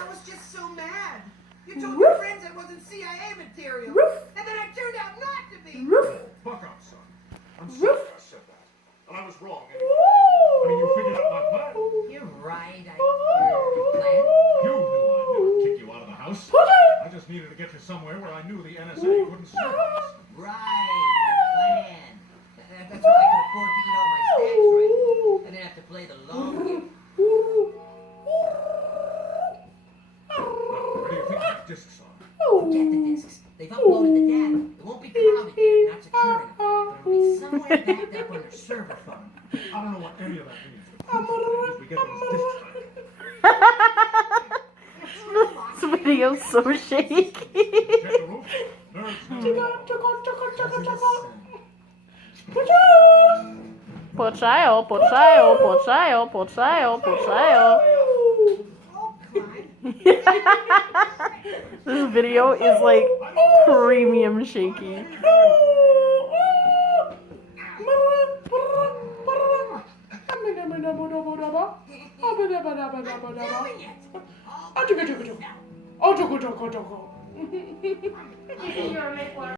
I was just so mad. You told your friends it wasn't CIA material. And then it turned out not to be. Buck up, son. I'm sorry I said that. And I was wrong. I mean, you figured out my plan. You're right. Your plan? You knew I'd never kick you out of the house. I just needed to get you somewhere where I knew the NSA couldn't serve us. Right, your plan. That's why I could afford to eat all my snacks right. I didn't have to play the long game. Now, where do you think that discs are? Forget the discs. They've uploaded the data. It won't be clouded yet, not secure enough. But it'll be somewhere backed up on their server farm. I don't know what any of that means. But the truth is we get those discs back. This video's so shaky. Check the roof. Nerves Potato, potato, potato, potato, potato. Oh, Clyde. This video is like premium shaky. You're doing it.